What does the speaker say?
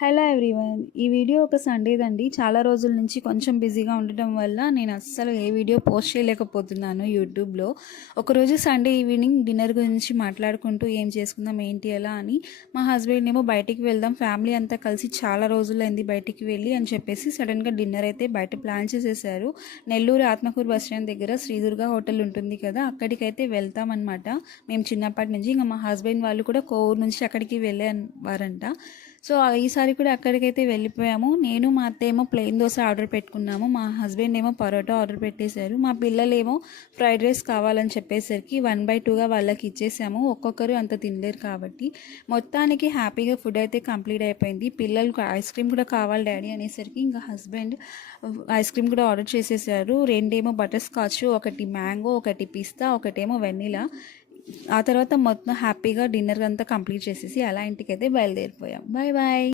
Hello everyone. ఈ video ఒక సండేదండి. చాలా రోజుల నుంచి కొంచెం బిజీగా ఉండటం వల్ల నేను అస్సలు ఏ వీడియో పోస్ట్ చేయలేకపోతున్నాను యూట్యూబ్లో. ఒకరోజు సండే ఈవినింగ్ డిన్నర్ గురించి మాట్లాడుకుంటూ ఏం చేసుకుందాం ఏంటి ఎలా అని మా హస్బెండ్ ఏమో బయటికి వెళ్దాం, ఫ్యామిలీ అంతా కలిసి చాలా రోజులైంది బయటికి వెళ్ళి అని చెప్పేసి సడన్గా డిన్నర్ అయితే బయట ప్లాన్ చేసేసారు. నెల్లూరు ఆత్మకూరు బస్ స్టాండ్ దగ్గర శ్రీదుర్గా హోటల్ ఉంటుంది కదా, అక్కడికైతే వెళ్తామన్నమాట. మేము చిన్నప్పటి నుంచి ఇంకా మా హస్బెండ్ వాళ్ళు కూడా కోవూరు నుంచి అక్కడికి వెళ్ళేవారంట. సో ఈసారి కూడా అక్కడికైతే వెళ్ళిపోయాము. నేను మా అత్త ఏమో ప్లెయిన్ దోశ ఆర్డర్ పెట్టుకున్నాము, మా హస్బెండ్ ఏమో పరోటా ఆర్డర్ పెట్టేశారు. మా పిల్లలేమో ఫ్రైడ్ రైస్ కావాలని చెప్పేసరికి 1/2గా వాళ్ళకి ఇచ్చేసాము. ఒక్కొక్కరు అంత తినలేరు కాబట్టి మొత్తానికి హ్యాపీగా ఫుడ్ అయితే కంప్లీట్ అయిపోయింది. పిల్లలకు ఐస్ క్రీమ్ కూడా కావాలి డాడీ అనేసరికి ఇంకా హస్బెండ్ ఐస్ క్రీమ్ కూడా ఆర్డర్ చేసేసారు. రెండేమో బటర్ స్కాచ్, ఒకటి మ్యాంగో, ఒకటి పిస్తా, ఒకటేమో వెన్నీలా. ఆ తర్వాత మొత్తం హ్యాపీగా డిన్నర్ అంతా కంప్లీట్ చేసేసి అలా ఇంటికైతే బయలుదేరిపోయాం. Bye bye.